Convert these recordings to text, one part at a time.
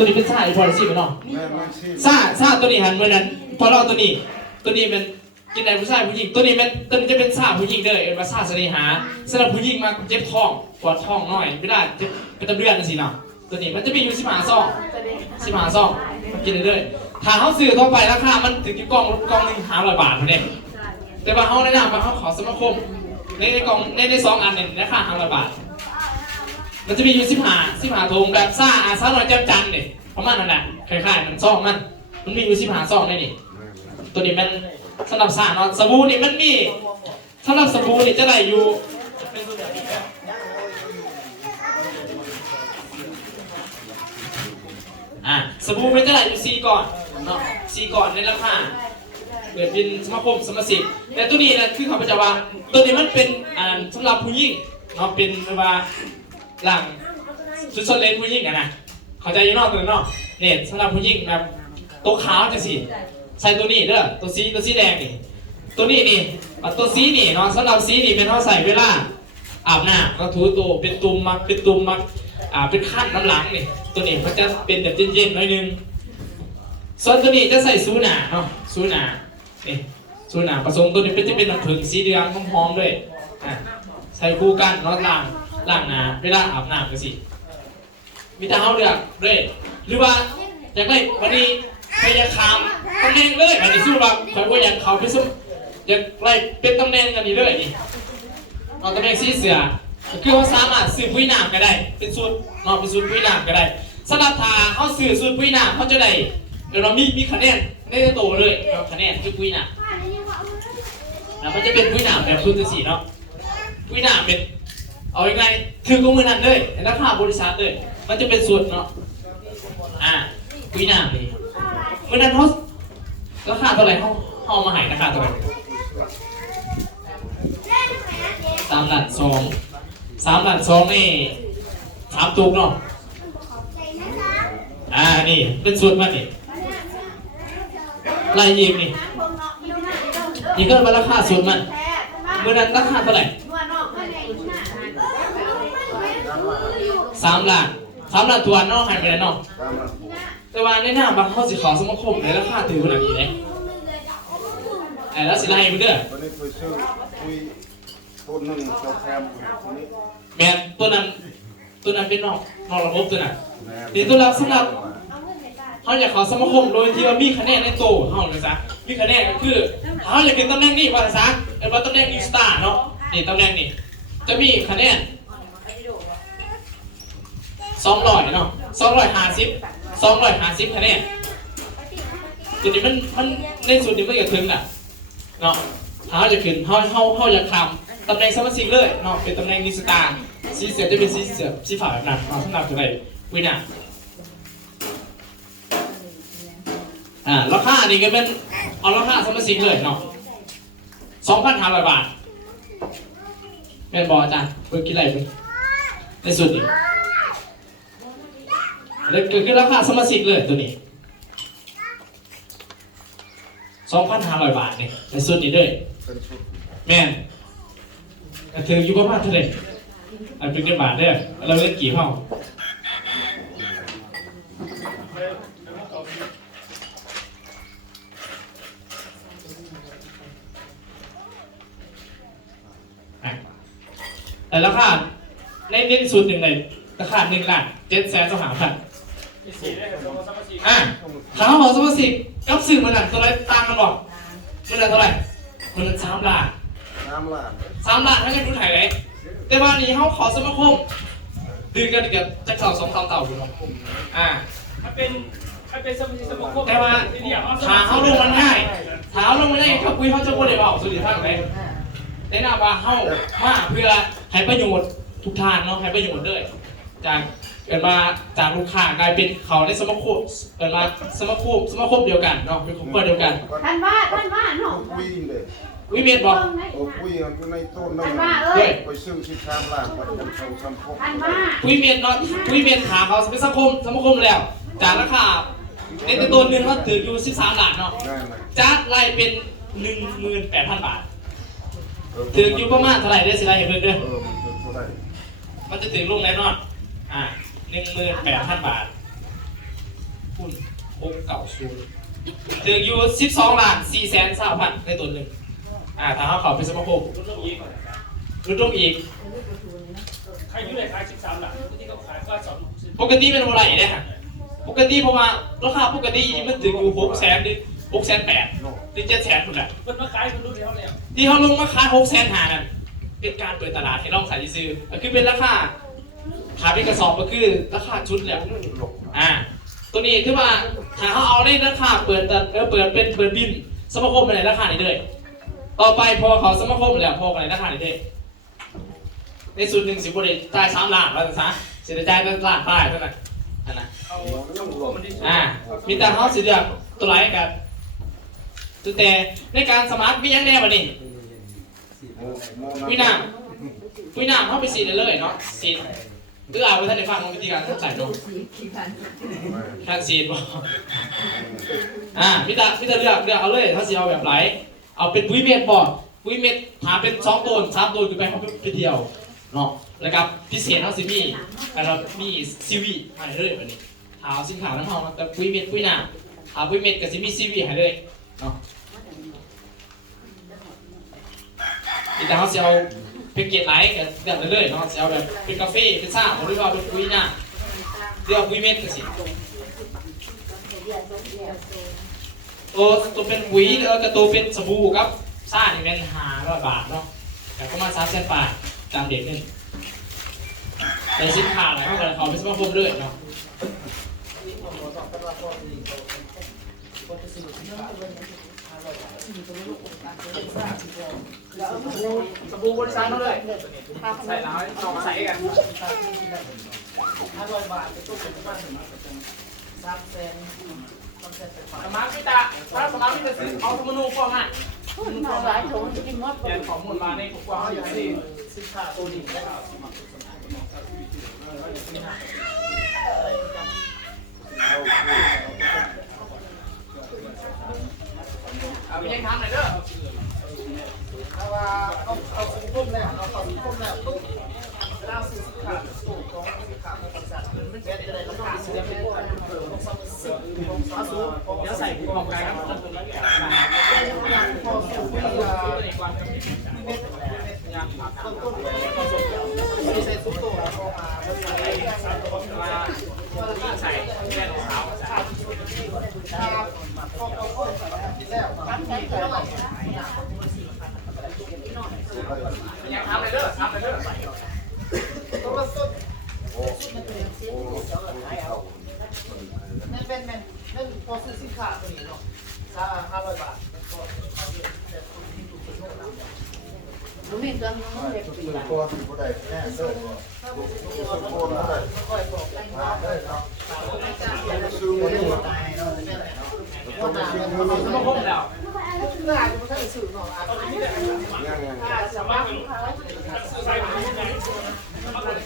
ตัวนี้เป็นซ่าอีพอร์ซิไปเนาะซ่าตัวนี้หันเมื่อนั้นพอเราตัวนี้มันกินในผู้ชายผู้หญิงตัวนี้จะเป็นซ่าผู้หญิงเด้อเอ็นมาซ่าเสน่หาสำหรับผู้หญิงมาเจ็บท้องปวดท้องน้อยไม่ได้เจ็บเป็นตะเลือนสิเนาะตัวนี้มันจะมีอยู่15 ซองกินเรื่อยๆถ้าเขาซื้อทั่วไปราคามันถึงกี่กล่องนึง500 บาทเท่านั้นแต่ว่าเขาแนะนำว่าเขาขอสมาคมในกล่องใน2 อันเนี่ยราคา500 บาทมันจะมีอยู่15 ถุงแบบซ่าหน่อยจันเนี่ยประมาณนั้นแหละคล้ายๆมันซองมันมีอยู่15 ซองในนี่ตัวนี้มันสำหรับซ่าเนาะสบู่นี่มันมีสำหรับสบู่นี่จะได้อยู่สบู่มันจะได้อยู่4 ก้อนเนาะ4 ก้อนในราคาเกิดเป็นสมาคมสมาชิกแต่ตัวนี้นะคือเขาจะว่าตัวนี้มันเป็นสำหรับผู้หญิงเนาะเป็นว่าหลังชุดชนเลนผู้หญิงนะเขาใจอยู่นอกตัวเนาะเนี่ยสำหรับผู้หญิงแบบตัวขาวจะสิใส่ตัวนี้เด้อตัวสีแดงนี่ตัวนี้นี่ตัวสีนี่เนาะสำหรับสีนี่เป็นเขาใส่เวลาอาบน้ำก็ถูตัวเป็นตุ่มมักเป็นขั้นน้ำหลังนี่ตัวนี้เขาจะเป็นแบบเย็นๆหน่อยนึงส่วนตัวนี้จะใส่ซูหนาเนาะซูหนานี่ซูหนาผสมตัวนี้จะเป็นน้ำผึ้งสีเหลืองหอมๆด้วยใส่คู่กันแล้วล้างหนาเวลาอาบน้ำก็สิมีแต่เขาเลือกด้วยหรือว่าอยากได้วันนี้ใครอยากขามตำแหน่งเลยอันนี้สู้แบบใครว่าอยากเขาไปสู้อยากไล่เป็นตำแหน่งกันนี้เลยนี่เอาตำแหน่งสีเสือคือเขาสามารถซื้อผู้นำก็ได้เป็นสูตรนอนเป็นสูตรผู้นำก็ได้สำหรับทาเขาซื้อสูตรผู้นำเขาจะได้เดี๋ยวเรามีคะแนนในตัวเลยคะแนนคือผู้นำมันจะเป็นผู้นำแบบสูตรสีเนาะผู้นำเป็นเอายังไงถือก็มือนั่นเลยราคาบริษัทเลยมันจะเป็นสูตรเนาะผู้นำนี่มือนั้นเขาราคาเท่าไหร่เขามาหายราคาเท่าไหร่3 ล้าน 2นี่3 ตุกเนาะนี่เป็นสูตรมันนี่ลายยิมนี่ก็เป็นราคาสูตรมันมือนั้นราคาเท่าไหร่3 ล้านตัวเนาะหายไปแล้วเนาะแต่ว่าในหน้าบางข้อสิขอสมาคมในราคาถือขนาดนี้เลยแล้วสิไล่ไปเด้อแมนตัวนั้นเป็นนอกระบบตัวนั้นนี่ตัวรับสำหรับเขาอยากขอสมาคมโดยที่ว่ามีคะแนนในตัวเขาเลยจ้ะมีคะแนนก็คือเขาอยากเป็นตำแหน่งนี้ว่าจ้ะเป็นว่าตำแหน่งนิวสตาร์เนาะนี่ตำแหน่งนี้จะมีคะแนน200เนาะ250คะแนนตัวนี้มันในส่วนนี้มันจะถึงเนาะเขาจะขึ้นเขาอยากทำตำแหน่งสมาชิกเลยเนาะเป็นตำแหน่งนิวสตาร์สีเสือจะเป็นสีฟ้าแบบนั้นสำหรับตัวไหนวินาราคานี่ก็เป็นเอาราคาสมาชิกเลยเนาะ2,500 บาทแม่นบออาจารย์เพิ่งคิดอะไรเพิ่งในสุดนี่แล้วเกิดขึ้นราคาสมาชิกเลยตัวนี้2,500 บาทเนี่ยในสุดนี่เลยแม่นกระเทืออยู่ประมาณเท่าไหร่อันเป็นบาทเนี่ยเราเล่นกี่ห้องแต่ราคาในสูตรหนึ่งเลยราคา1,750,000ถามของสมาชิกกับสื่อมันตัวไรต่างกันบอกมันเท่าไหร่มัน3 ล้าน3 ล้านถ้าเงินทุนไทยเลยแต่ว่านี้เขาขอสมาคมดื้อกันเกือบจะเก่า2 เต่าอยู่เนาะถ้าเป็นสมาคมแต่ว่าขาเขาลงมันง่ายขาลงมันง่ายเขาคุยเขาจะพูดได้บอกสุดที่ท่านเลยในหน้าว่าเข้ามาเพื่อให้ประโยชน์ทุกทางเนาะให้ประโยชน์ด้วยจากเกิดมาจากลูกค้ากลายเป็นเขาในสมาคมเกิดมาสมาคมเดียวกันเนาะเป็นครอบครัวเดียวกันท่านว่าเนาะวิเมียนบอกในต้นนั่นเลยไปซื้อ13 ล้านมาเป็นเขาสังคมวิเมียนเนาะวิเมียนขาเขาเป็นสมาคมแล้วจากราคาในตัวนึงเขาถืออยู่13 ล้านเนาะจากไล่เป็น 18,000 บาทถืออยู่ประมาณเท่าไหร่ได้สิไรเห็นเพื่อนด้วยมันจะถึงลงแน่นอน18,000 บาท คูณ690ถึงอยู่12ล้าน4แสน3,000ในตัวหนึ่งถ้าเขาเข้าเป็นสมาคม ลดลงอีกก่อนนะครับ ลดลงอีก ใครอยู่ในขาย13หลังที่เขาขายก็2 ปกติเป็นเท่าไหร่เนี่ยฮะปกติเพราะว่าราคาปกติมันถึงอยู่600,000ถึง680,000ถึง700,000คนแหละ คนมาขายคนรู้แล้วแล้ว ที่เขาลงมาขาย600,000หานั่นเป็นการเปิดตลาดให้ลองขายซื้อก็คือเป็นราคาขายเป็นกระสอบก็คือราคาชุดแล้วตัวนี้ที่ว่าถ้าเขาเอาในราคาเปิดบินสมาคมไปในราคาไหนเลยต่อไปพอเขาสมาคมแล้วพอกันในราคาไหนเลยในส่วนหนึ่ง10%จ่าย3 ล้านแล้วซะเสียใจก็ล้านป้ายเท่านั้นนะ เอาช่องโหว่มันที่สุด มีแต่เขาสิเลือกตัวไหนกันแต่ในการสมัครมียังแน่บ่นี่วินาเขาไปสีได้เลยเนาะสีเอาไปท่านในฟังของวิธีการใส่เนาะการสีบ่พี่ตาเลือกเอาเลยถ้าสีเอาแบบไหนเอาเป็นปุ้ยเม็ดบ่ปุ้ยเม็ดหาเป็น2 ตัว3 ตัวขึ้นไปเขาไปเดียวเนาะแล้วกับพิเศษเขาสิมีแล้วมีซีวีให้เลยแบบนี้หาสินค้าทั้งห้องแต่ปุ้ยเม็ดปุ้ยหน้าหาปุ้ยเม็ดกับสิมีซีวีให้เลยเนาะแต่เขาจะเอาเป็นเกียร์ไลท์กับแบบนั้นเลยเนาะจะเอาแบบเป็นกาแฟเป็นซ่าหรือว่าเป็นปุ้ยหน้าเรียกปุ้ยเม็ดกันสิตัวเป็นปุ้ยแล้วก็ตัวเป็นสบู่ครับซ่านี่เป็น500 บาทเนาะแต่ก็มา300,000 บาทตามเด็กนึงแต่สินค้าอะไรเขาก็เลยเขาเป็นสมาคมเลยเนาะสบู่บริษัทเขาเลยใส่แล้วเอามาใส่กัน500 บาทเป็นตู้เป็นบ้านหนึ่ง300,000สมาร์ทพิตาถ้าสมาร์ทพิตาเอาสมนูฟองอ่ะหลายถุงกินหมดเปลี่ยนข้อมูลมาในกว้างอย่างนี้สินค้าตัวนี้ไม่ใช่ทำเลยเด้อเอาว่าเอาสินค้าแล้วเอาสินค้าแล้วปุ๊บเราซื้อสินค้าสูงของสินค้าบริษัทมันเป็นอะไรราคาสูงไม่พอเอาสูงเดี๋ยวใส่กล่องไก่ครับพอสูงไปใส่ซุปโต้แล้วมาใส่แค่เท้ายังทำเลยเด้อทำเลยเด้อนั่นพอซื้อสินค้าตัวนี้เนาะ500 บาทรู้ไหมตัวน้องเล็กปีละ ตัวที่ผู้ใดแน่เลยตัวนั้นเลยมาได้ครับซื้อมาดูต้องไปซื้อมาดู สมาคมแล้ว สามารถใส่ถุงไหน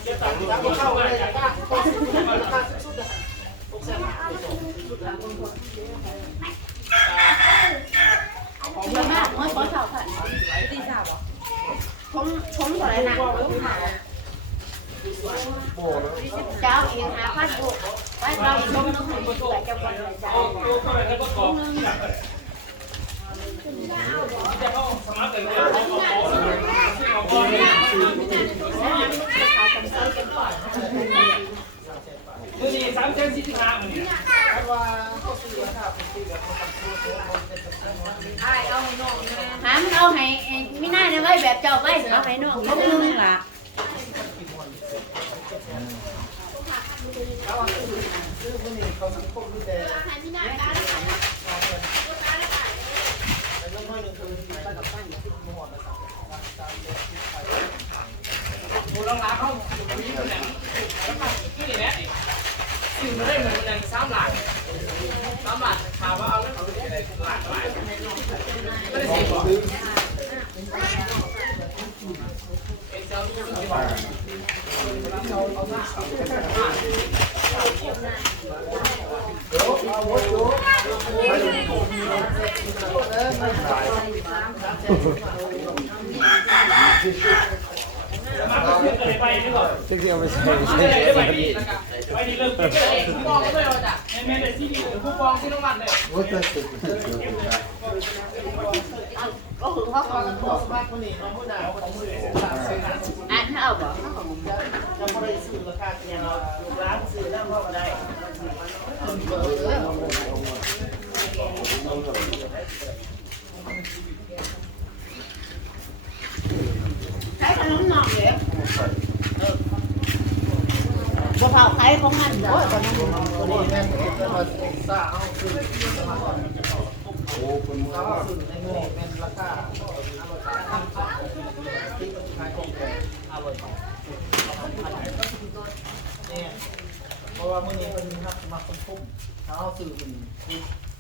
เก็บตังค์แล้วก็เข้าไปเลยก็เยอะมากน้อยขอสาวค่ะตีสาวเหรอผมก่อนเลยนะเจ้าเองหาพัดบุกไว้เราชมน้องผู้แต่เจ้าคนเลยจ้า เข้าไปแล้วก็กรอกจะเข้าสมาร์ทเลยมือดี3,400มือดีหามันเอาให้ไม่น่าเนี่ยไว้แบบเจ้าไว้เอาให้น้องเขานึงล่ะดูรองรับเขามีคนไหนแล้วมาที่นี่แหละสิ่งไม่ได้เหมือนกัน3 ล้านถามว่าเอาแล้วเขาจะได้ล้านไม่ได้10 บาท มาเพื่อนกันไปนี่ก่อน จริงๆเอาไปใช้ ไปดีเริ่มกินเลยผู้ปองก็ไม่รอจ้ะแม่แต่ที่นี่ผู้ปองที่น้องมันเลย โอ้ยจะติด ก็คือเขาเขาตัว บ้านคนนี้น้องผู้ด่าของมือ อ่านเอาบ่ จะไม่ได้ซื้อราคาเทียนเราร้านซื้อแล้วก็ได้ ใช้ขนมหนอกเลยบ่เผาไข่ของมันโอ้ยตอนนั้น โอ้ยแม่งจะมาซ่าเอาคือโอ้เป็นมือว่า ในโง่เป็นราคาที่ขายของแพงอร่อยเนี่ยเพราะว่าเมื่อนี้เป็นนักสมาคมพุ่มถ้าเอาสื่อเป็น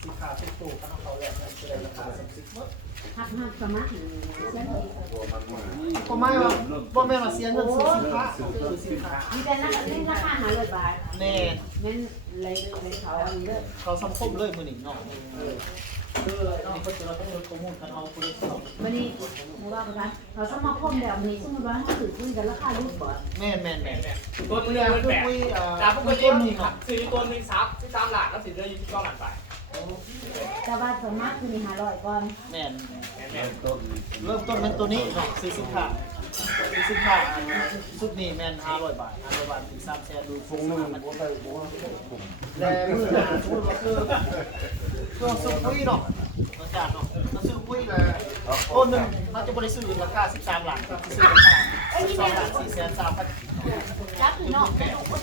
สินค้าเป็นตู้ถ้าเขาแลกกันจะได้ราคา30มื้อ หักสมัคร ผมไม่ว่าบ่แม่นว่าเสียเงินซื้อสินค้าซื้อสินค้า มีแต่นักเล่นราคา500 บาท แน่ แม่นเลยเขาอันนี้เลย เขาสังคมเลยมื้อนี้เนาะคือนี่ก็จะเราต้องข้อมูลกันเอาคนละสอง วันนี้ไม่ว่ากันเขาสมาคมแบบนี้สมมติว่าถ้าถือคุยกันราคารูปบ่ แม่นตัว เมื่ เดียว อ เป็น คือ แปด คุย จากปกติ นี่เนาะ ซื้อตัวหนึ่ง3หลักแล้วสิเหลืออยู่ที่2หลักไป แต่ว่าสมัครคือมี500ก่อน แม่น แม่ เริ่มต้นเป็นตัวนี้เนาะซื้อสินค้าซื้อสินค้าชุดนี้แม่น500 บาท500 บาทถึง300,000ดู ฟงนึงมันได้บัว และมื้อหน้าสมมุติว่าคือซื้อปุ๋ยเนาะอาจารย์เนาะเราซื้อปุ๋ยต้นนึงเราจะบ่ได้ซื้อราคา13หลักซื้อราคา12หลัก4,300,000 จับคือนอก